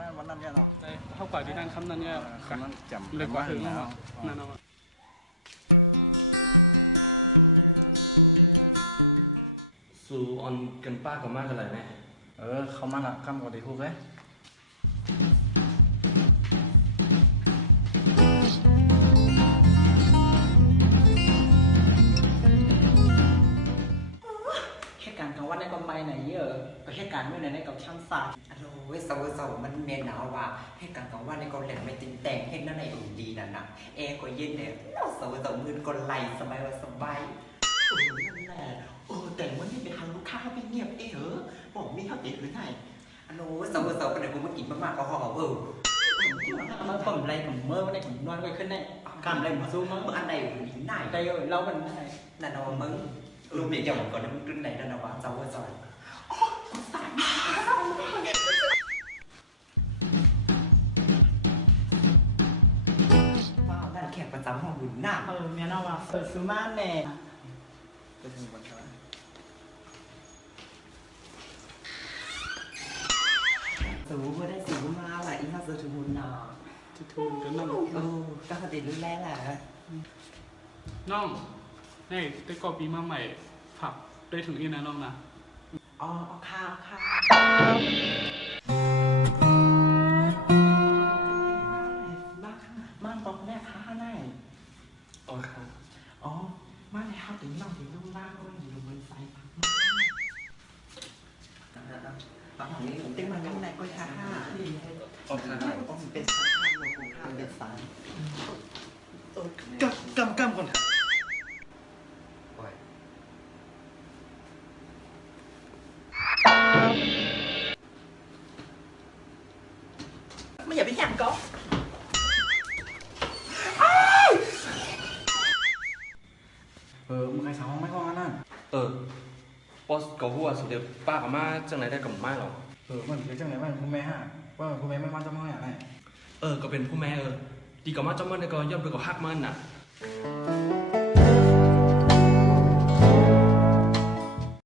นั่นวันนั้นเนี่ยเนาะเท่ากว่าที่นั่นคำนั้นเนี่ยคำนั้นจำเลยกว่าถึงนั่นเนาะสู่ออนกันป้ากับมากกันเลยไหมเขามาละคำก่อนดีพูดเลยเหตุการณ์กลางวันในกองไม้ไหนเยอะเหตุการณ์เมื่อไหร่ในกองช่างศาสตร์โอ้ยสาวมันเมียหนาวว่ะเหตุการณ์กลางวันในกองแหลมไม่ติงแต่งเห็นนั่นในอุ่นดีนั่นน่ะแอร์ก็เย็นเนี่ยสาวมืนก็ไหลสบายว่าสบายนั่นแหละแต่วันนี้ไปทางลูกค้าไปเงียบเหรอบอกมีเขาเด็กหรือไงสาวเป็นอะไรกูมากินมากๆก็ห่อมันผมอะไรผมเมื่อวันไหนผมนอนไปขึ้นได้กำอะไรผมสู้มั้ง อันใดอุ่นดีไหน ได้เรามันได้นั่นเอามึงรู้เมียเกี่ยวกับก่อนนะมึงขึ้นไหนนั่นเอาวะสาวว้าวนั่นแขกประจำห้องบุญหน้าเมียน้องว่าเปิดซูมาแน่จะถึงวันเท่าไหร่สูเมื่อได้สูมาว่ะอีน่าจะถึงบุญนาจะทูนกันนั่นก็คติรุ่นแรกแหละน้องนี่ได้ก่อปีมาใหม่ผักได้ถึงอีนะน้องนะอ๋อข้าวบ้านตอกแรกข้าไหนอ๋อค่ะอ๋อมาในข้าวถึงน้องถึงลูกล่างด้วยอยู่บนไซพักตอนนี้ผมเต้นมาข้างในก็ท่าอ๋อค่ะต้องเป็นสายข้างลงข้างเป็นสายกำก่อนไม่อย่าไปแย่งก็มึงใครสาวไม่ก็งั้นน่ะปอสกับหัวสุดเดียวป้ากับมาจังไหนได้กับมาหรอมันเป็นจังไหนบ้างคุณแม่ฮะว่าคุณแม่ไม่มาจะมาอย่างไรก็เป็นผู้แม่ดีกับมาจอมมันก็ย่อมไปกับฮักมันน่ะ